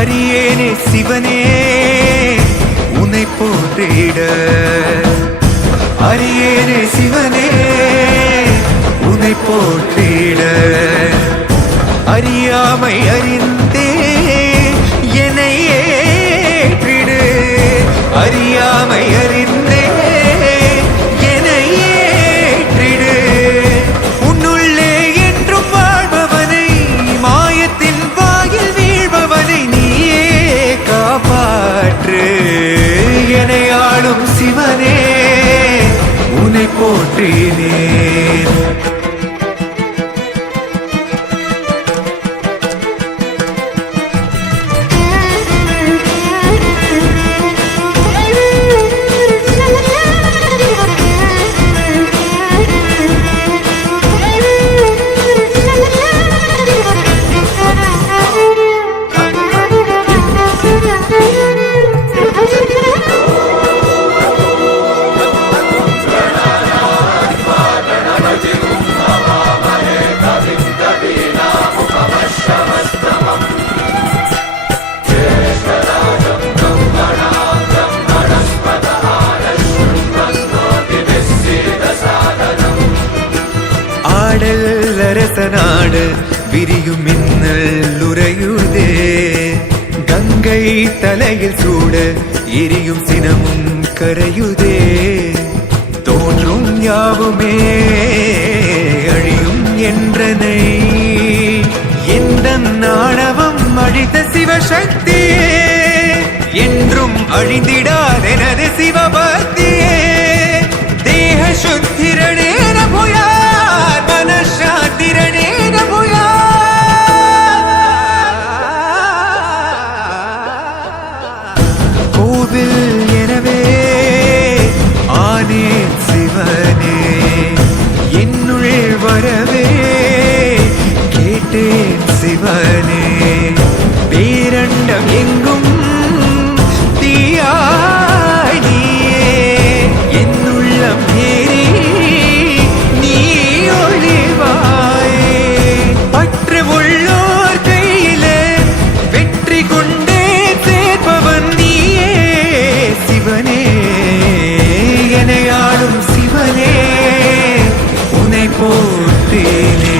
அரியேனே சிவனே உன்னை போற்றிட, அரியேனே சிவனே உன்னை போற்றிட, அறியாமை அறிந்தே என்னை ஏற்றிடு, அறியாமை அறிந்தே என்னை ஏற்றிடு. உன்னுள்ளே என்றும் வாழ்பவனை, மாயத்தின் வாயில் வீழ்பவனை நீயே காப்பாற்று. என்னை ஆளும் சிவனே உன்னை போற்றினேன். அரசநாடு விரியும் மின்னல் உறையுதே, கங்கை தலையில் சூட எரியும் சினமும் கரையுதே. தோன்றும் யாவுமே அழியும் என்றனை, எந்த நாணவம் அழித்த சிவசக்தியே, என்றும் அழிந்திடாதெனது சிவபக்தியே. தேக சுத்திரணேன புயார் மனசாத்திரணேன புயார். கோவில் எனவே ஆனேன் சிவனே, என்னுள் வரவே கேட்டேன் சிவனே. பேரண்டம் எங்கும் தீயாய் நீயே, என்னுள்ளம் ஏறி நீ ஒளிவாயே. பற்று உள்ளோர் கையிலே வெற்றி கொண்டே சேர்ப்பவன் நீயே சிவனே. என்னை ஆளும் சிவனே உன்னை போற்றினேன்.